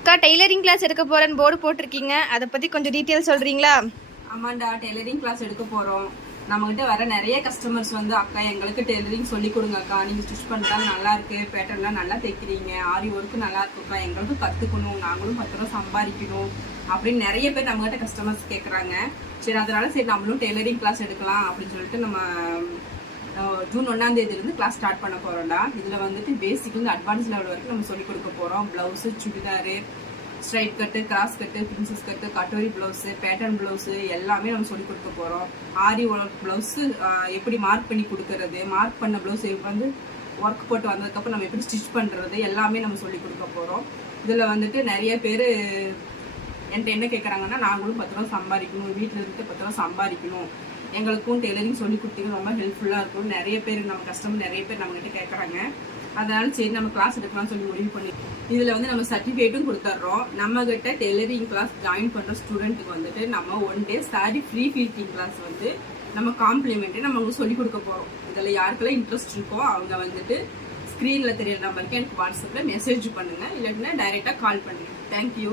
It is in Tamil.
அக்கா டெய்லரிங் கிளாஸ் எடுக்க போறேன்னு போர்டு போட்டிருக்கீங்க, அதை பத்தி கொஞ்சம் டீட்டெயில் சொல்றீங்களா? ஆமாண்டா, டெய்லரிங் கிளாஸ் எடுக்க போறோம். நம்மகிட்ட வர நிறைய கஸ்டமர்ஸ் வந்து அக்கா எங்களுக்கு டெய்லரிங் சொல்லி கொடுங்க அக்கா, நீங்க ஸ்டிச் பண்றது நல்லா இருக்கு, பேட்டர்ன்லாம் நல்லா தைக்கிறீங்க, ஆரி ஒர்க்கு நல்லா இருக்குக்கா, எங்களுக்கும் கத்துக்கணும், நாங்களும் 10 ரூபா சம்பாதிக்கணும் அப்படின்னு நிறைய பேர் நம்மகிட்ட கஸ்டமர்ஸ் கேட்குறாங்க. சரி, அதனால சரி நம்மளும் டெய்லரிங் கிளாஸ் எடுக்கலாம் அப்படின்னு சொல்லிட்டு நம்ம ஜூன் 1ஆம் தேதியிலேருந்து கிளாஸ் ஸ்டார்ட் பண்ண போறோம்டா. இதுல வந்துட்டு பேசிக்லேருந்து அட்வான்ஸ் லெவல் வரைக்கும் நம்ம சொல்லி கொடுக்க போறோம். Blouse, churidar, straight cut, cross cut, princess cut, katori blouse, pattern blouse எல்லாமே நம்ம சொல்லி கொடுக்க போறோம். ஆரி ஒர்க் பிளவுஸு எப்படி மார்க் பண்ணி கொடுக்கறது, மார்க் பண்ண பிளவுஸ் வந்து ஒர்க் போட்டு வந்ததுக்கப்புறம் நம்ம எப்படி ஸ்டிச் பண்ணுறது எல்லாமே நம்ம சொல்லி கொடுக்க போகிறோம். இதில் வந்துட்டு நிறைய பேர் என்கிட்ட என்ன கேட்குறாங்கன்னா, நாங்களும் 10 ரூபா சம்பாதிக்கணும், வீட்டில் இருந்துட்டு 10 ரூபா சம்பாதிக்கணும், எங்களுக்கும் டெய்லரிங் சொல்லி கொடுத்தீங்க ரொம்ப ஹெல்ப்ஃபுல்லாக இருக்கும், நிறைய பேர் நம்ம கஸ்டமர் நிறைய பேர் நம்மகிட்ட கேட்குறாங்க. அதனால சரி நம்ம கிளாஸ் எடுக்கலாம்னு சொல்லி முடிவு பண்ணி இதில் வந்து நம்ம சர்டிஃபிகேட்டும் கொடுத்துட்றோம். நம்ம கிட்ட டெய்லரிங் கிளாஸ் ஜாயின் பண்ணுற ஸ்டூடெண்ட்டுக்கு வந்துட்டு நம்ம 1 டே சாரி ஃப்ரீ ஃபிட்டிங் கிளாஸ் வந்து நம்ம காம்ப்ளிமெண்ட்டு நம்ம உங்களுக்கு சொல்லிக் கொடுக்க போகிறோம். இதில் யாருக்கெல்லாம் இன்ட்ரெஸ்ட் இருக்கோ அவங்க வந்துட்டு ஸ்க்ரீனில் தெரியற நம்பருக்கு எனக்கு வாட்ஸ்அப்பில் மெசேஜ் பண்ணுங்கள், இல்லைன்னா டைரெக்டாக கால் பண்ணுங்கள். தேங்க்யூ.